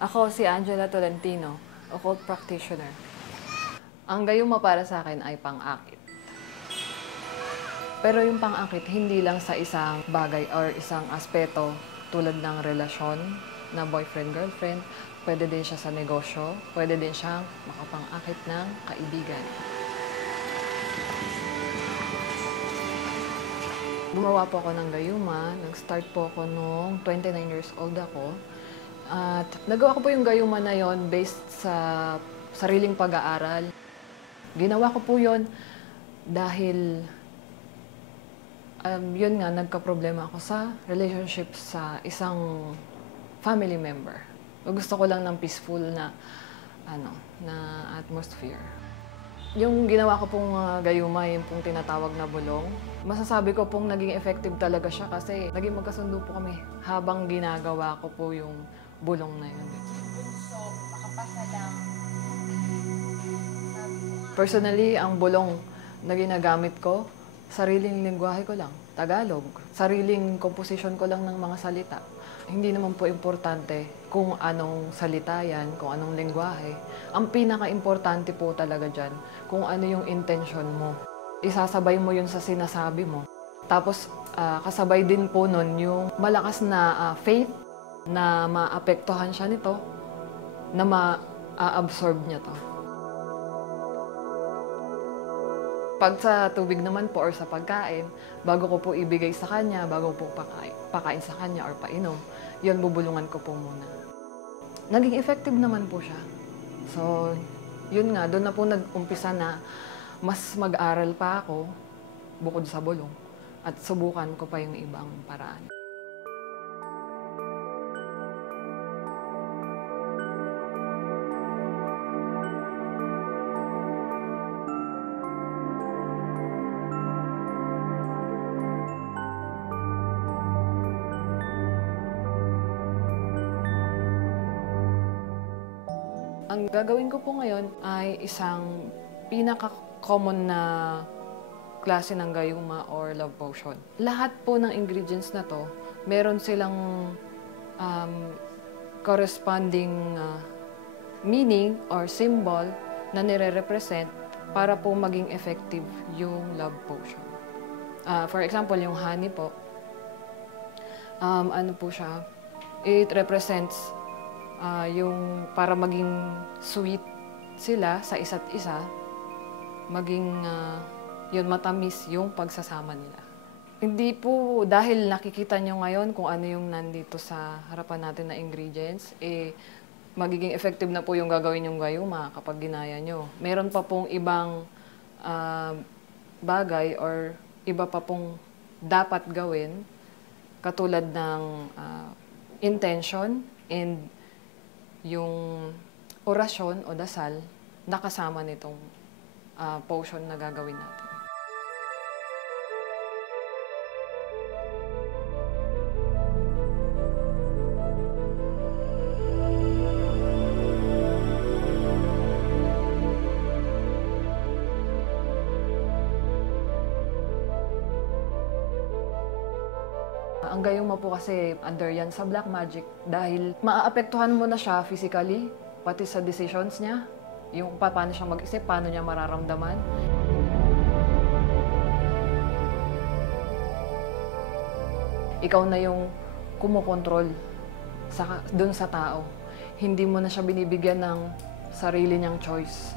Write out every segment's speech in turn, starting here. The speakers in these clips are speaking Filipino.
Ako si Angela Tolentino, occult practitioner. Ang gayuma para sa akin ay pang-akit. Pero yung pang-akit, hindi lang sa isang bagay or isang aspeto tulad ng relasyon na boyfriend-girlfriend. Pwede din siya sa negosyo, pwede din siyang makapang-akit ng kaibigan. Gumawa po ako ng gayuma. Nag-start po ako nung 29 years old ako. At nagawa ko po yung gayuma na yon based sa sariling pag-aaral. Ginawa ko po yon dahil yun nga, nagka-problema ako sa relationship sa isang family member. Gusto ko lang ng peaceful na, na atmosphere. Yung ginawa ko pong gayuma, yung pong tinatawag na bulong, masasabi ko pong naging effective talaga siya kasi naging magkasundo po kami habang ginagawa ko po yung bulong na yun. Personally, ang bulong na ginagamit ko, sariling lengguwahe ko lang, Tagalog. Sariling composition ko lang ng mga salita. Hindi naman po importante kung anong salita yan, kung anong lengguwahe. Ang pinaka-importante po talaga dyan, kung ano yung intention mo. Isasabay mo yun sa sinasabi mo. Tapos, kasabay din po nun yung malakas na faith na maapektuhan siya nito, na ma-absorb niya to. Pag sa tubig naman po or sa pagkain, bago ko po ibigay sa kanya, bago po pakain sa kanya or painom, yun bubulungan ko po muna. Naging effective naman po siya. So, yun nga, doon na po nag-umpisa na mas mag-aral pa ako bukod sa bulong at subukan ko pa yung ibang paraan. Ang gagawin ko po ngayon ay isang pinaka-common na klase ng gayuma or love potion. Lahat po ng ingredients na to, meron silang corresponding meaning or symbol na nire-represent para po maging effective yung love potion. For example, yung honey po, ano po siya, it represents yung para maging sweet sila sa isa't isa, maging yun matamis yung pagsasama nila. Hindi po dahil nakikita nyo ngayon kung ano yung nandito sa harapan natin na ingredients, magiging effective na po yung gagawin yung gayuma kapag ginaya nyo. Meron pa pong ibang bagay or iba pa pong dapat gawin katulad ng intention and yung orasyon o dasal na kasama nitong potion na gagawin natin. Ang gayuma po kasi under yan sa black magic dahil maaapektuhan mo na siya physically, pati sa decisions niya, yung paano siya mag-isip, paano niya mararamdaman. Ikaw na yung kumokontrol dun sa tao. Hindi mo na siya binibigyan ng sarili niyang choice.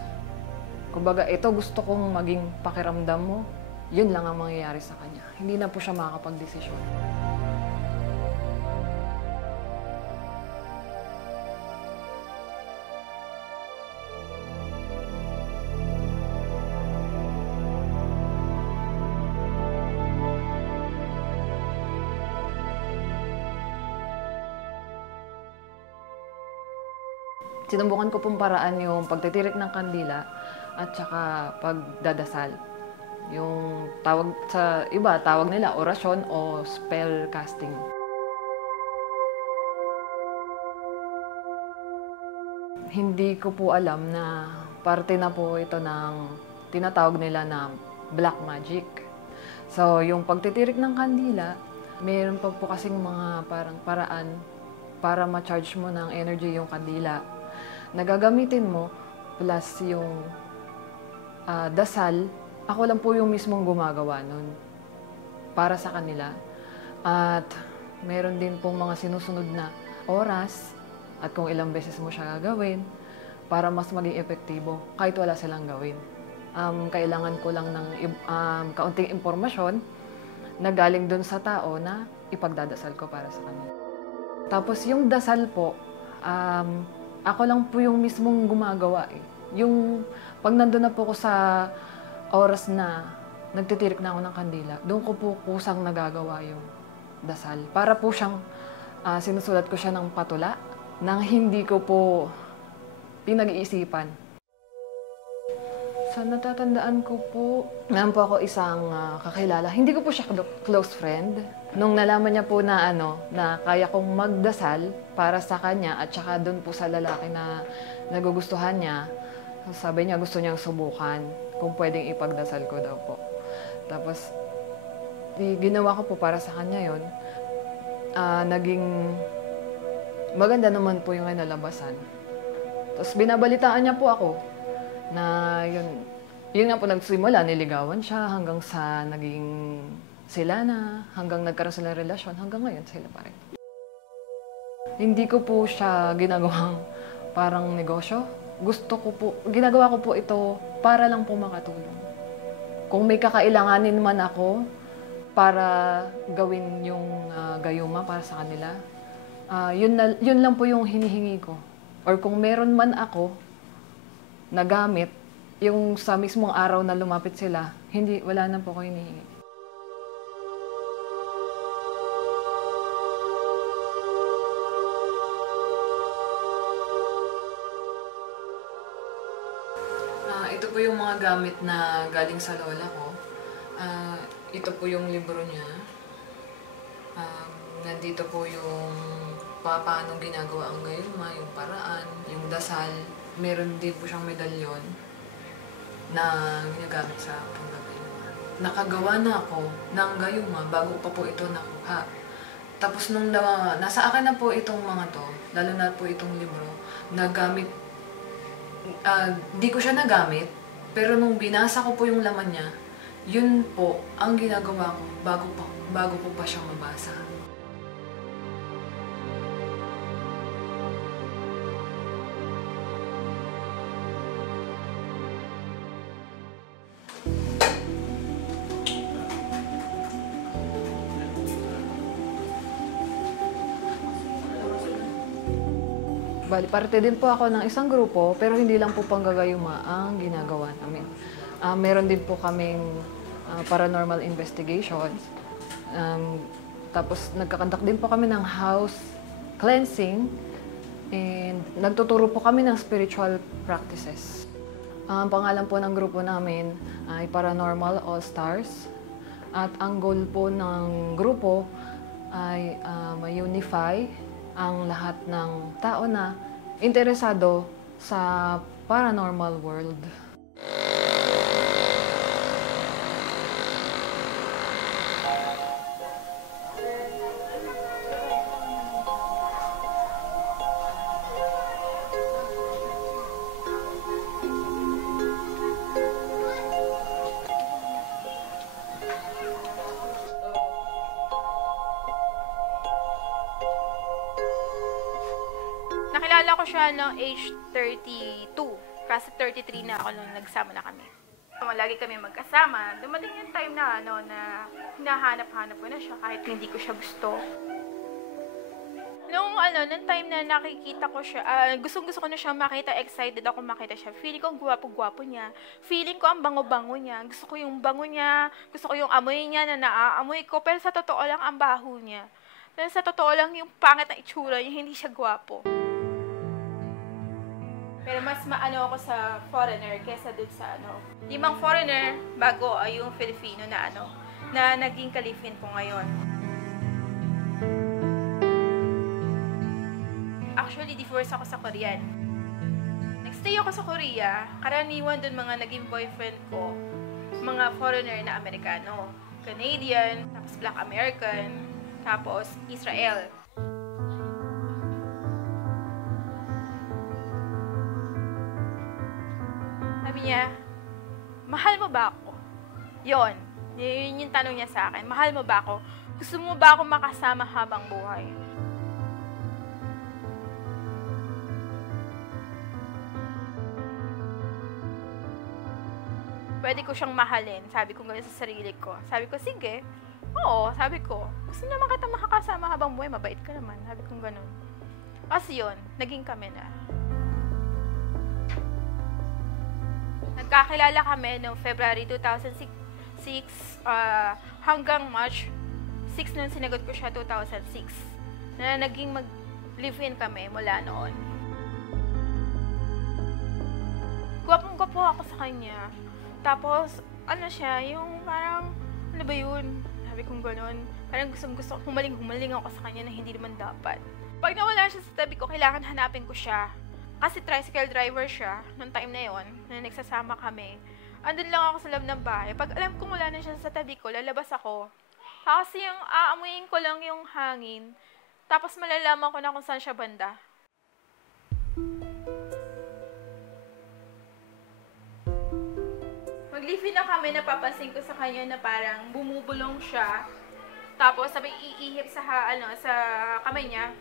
Kumbaga, ito gusto kong maging pakiramdam mo, yun lang ang mangyayari sa kanya. Hindi na po siya makakapag-desisyon. Sinubukan ko pong paraan yung pagtitirik ng kandila at saka pagdadasal. Yung tawag sa iba, tawag nila orasyon o spell casting. Hindi ko po alam na parte na po ito ng tinatawag nila na black magic. So, yung pagtitirik ng kandila, mayroon pa po kasing mga parang paraan para ma-charge mo ng energy yung kandila. Nagagamitin mo plus yung dasal, ako lang po yung mismong gumagawa nun para sa kanila. At meron din pong mga sinusunod na oras at kung ilang beses mo siya gagawin para mas maging epektibo kahit wala silang gawin. Kailangan ko lang ng kaunting impormasyon na galing dun sa tao na ipagdadasal ko para sa kanila. Tapos yung dasal po, ako lang po yung mismong gumagawa eh. Yung pag nandun na po ko sa oras na nagtitirik na ako ng kandila, doon ko po kusang nagagawa yung dasal. Para po siyang sinusulat ko siya ng patula nang hindi ko po pinag-iisipan. Sa natatandaan ko po, meron po ako isang kakilala. Hindi ko po siya close friend. Nung nalaman niya po na na kaya kong magdasal para sa kanya at saka doon po sa lalaki na nagugustuhan niya, sabi niya gusto niyang subukan kung pwedeng ipagdasal ko daw po. Tapos, ginawa ko po para sa kanya yon. Naging maganda naman po yung nalabasan. Tapos binabalitaan niya po ako na yun nga po nagsimula, niligawan siya hanggang sa naging sila na, hanggang nagkaroon sila ng relasyon, hanggang ngayon sila pa rin. Hindi ko po siya ginagawang parang negosyo. Ginagawa ko po ito para lang po makatulong. Kung may kakailanganin man ako para gawin yung gayuma para sa kanila, yun lang po yung hinihingi ko. Or kung meron man ako na gamit, yung sa mismong araw na lumapit sila, wala na po ko hinihingi. Ito po yung mga gamit na galing sa lola ko. Ito po yung libro niya. Nandito po yung paano ginagawa ang gayuma, yung paraan, yung dasal. Meron din po siyang medalyon na ginagamit sa panggagayuma. Nakagawa na ako ng gayuma bago pa po ito nakuha. Tapos nung nasa akin na po itong mga to, lalo na po itong libro, nagamit, di ko siya nagamit, pero nung binasa ko po yung laman niya, yun po ang ginagawa ko bago po pa siya mabasa. Bali, parte din po ako ng isang grupo, pero hindi lang po panggagayuma ang ginagawa namin. Meron din po kaming paranormal investigations. Tapos nagkakandak din po kami ng house cleansing and nagtuturo po kami ng spiritual practices. Ang pangalan po ng grupo namin ay Paranormal All Stars. At ang goal po ng grupo ay ma-unify ang lahat ng tao na interesado sa paranormal world. Nakilala ko siya noong age 32. Kasi 33 na ako nung nagsama na kami. Lagi kami magkasama. Dumating yung time na na hinahanap-hanap ko na siya kahit hindi ko siya gusto. Nung time na nakikita ko siya, gustong-gusto ko na siya makita, excited ako makita siya. Feeling ko ang gwapo-gwapo niya. Feeling ko ang bango-bango niya. Gusto ko yung bango niya, gusto ko yung amoy niya na naaamoy ko. Pero sa totoo lang, ang baho niya. Pero sa totoo lang, yung pangit na itsura niya, hindi siya gwapo. Pero mas maano ako sa foreigner kesa dun sa 5 foreigner bago yung Filipino na na naging ka-live-in po ngayon. Actually, divorce ako sa Korean. Nagstay ako sa Korea, karaniwan dun mga naging boyfriend ko, mga foreigner na Amerikano, Canadian, tapos Black American, tapos Israel. Sabi niya, mahal mo ba ako? Yun yung tanong niya sa akin. Mahal mo ba ako? Gusto mo ba ako makasama habang buhay? Pwede ko siyang mahalin. Sabi ko gano'n sa sarili ko. Sabi ko, sige. Oo, sabi ko. Gusto naman kita makakasama habang buhay. Mabait ka naman. Sabi ko gano'n. Kasi yun, naging kami na. Nagkakilala kami noong February 2006 hanggang March 6 nung sinagot ko siya 2006. Na naging mag-live-in kami mula noon. Gwapong-gwapo ako sa kanya. Tapos, ano siya, yung parang, ano ba yun? Sabi kong gano'n. Parang gusto humaling ako sa kanya na hindi naman dapat. Pag nawala siya sa tabi ko, kailangan hanapin ko siya. Kasi tricycle driver siya, noong time na yon na nagsasama kami. Andun lang ako sa loob ng bahay. Pag alam kong wala na siya sa tabi ko, lalabas ako. Kasi yung aamuin ko lang yung hangin. Tapos malalaman ko na kung saan siya banda. Mag-live-in na kami, napapansin ko sa kanya na parang bumubulong siya. Tapos sabay iihip sa kamay niya.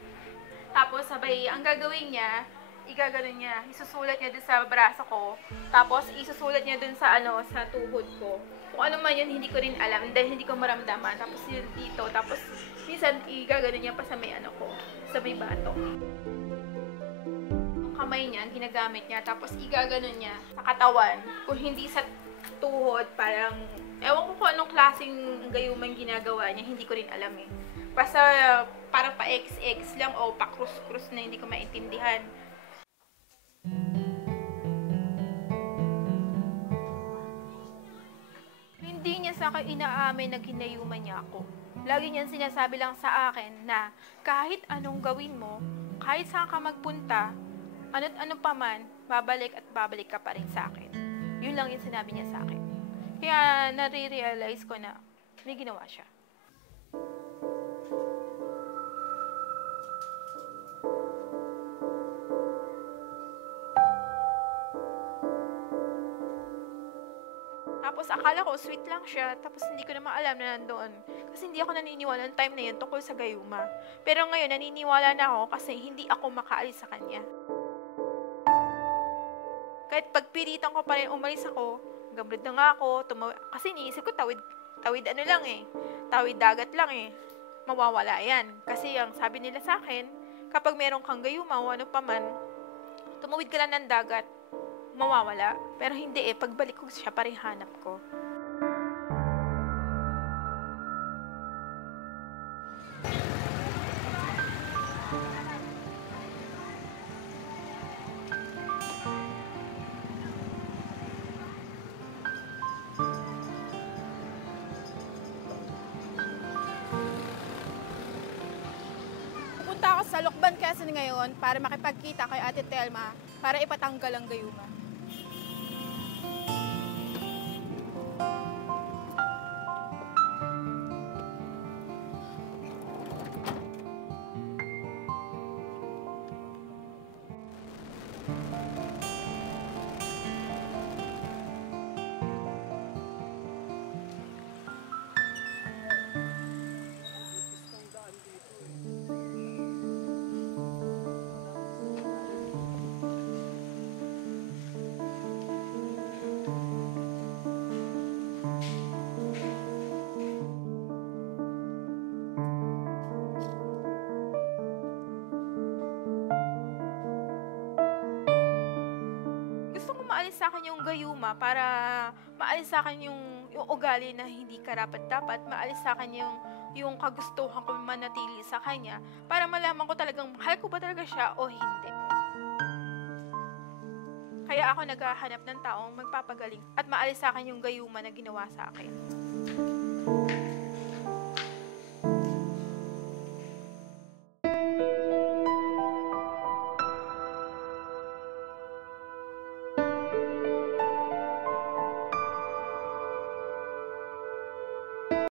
Tapos sabay ang gagawin niya, igaganon niya, isusulat niya dun sa braso ko. Tapos isusulat niya dun sa sa tuhod ko. Kung ano man yun, hindi ko rin alam dahil hindi ko maramdaman. Tapos yun dito, tapos minsan igaganon niya pa sa may ko, sa may batok. Ang kamay niya, ginagamit niya, tapos igaganon niya sa katawan. Kung hindi sa tuhod, parang, ewan ko kung anong klaseng gayumang ginagawa niya, hindi ko rin alam eh. Basta parang pa XX lang o pa krus-krus na hindi ko maintindihan. Hindi niya sa akin inaamin na ginayuman niya ako. Lagi niyan sinasabi lang sa akin na kahit anong gawin mo, kahit saan ka magpunta, ano't ano pa man, babalik at babalik ka pa rin sa akin. Yun lang yung sinabi niya sa akin. Kaya nare-realize ko na may ginawa siya. Tapos akala ko sweet lang siya, tapos hindi ko naman alam na nandoon. Kasi hindi ako naniniwala ng time na yun tungkol sa gayuma. Pero ngayon naniniwala na ako kasi hindi ako makaalis sa kanya. Kahit pagpilitan ko pa rin umalis ako, gambrad na nga ako, kasi iniisip ko tawid ano lang eh, tawid dagat lang eh, mawawala yan. Kasi ang sabi nila sa akin, kapag meron kang gayuma o ano pa man, tumawid ka lang ng dagat, mawawala. Pero hindi eh, pagbalik ko siya pa rin hanap ko. Pupunta ako sa Lokban, Quezon ngayon para makipagkita kay Ate Telma para ipatanggal ang gayuma. Maalis sa akin yung gayuma para maalis sa akin yung ugali na hindi karapat-dapat, maalis sa akin yung kagustuhan ko manatili sa kanya para malaman ko talagang mahal ko ba talaga siya o hindi. Kaya ako naghahanap ng taong magpapagaling at maalis sa akin yung gayuma na ginawa sa akin.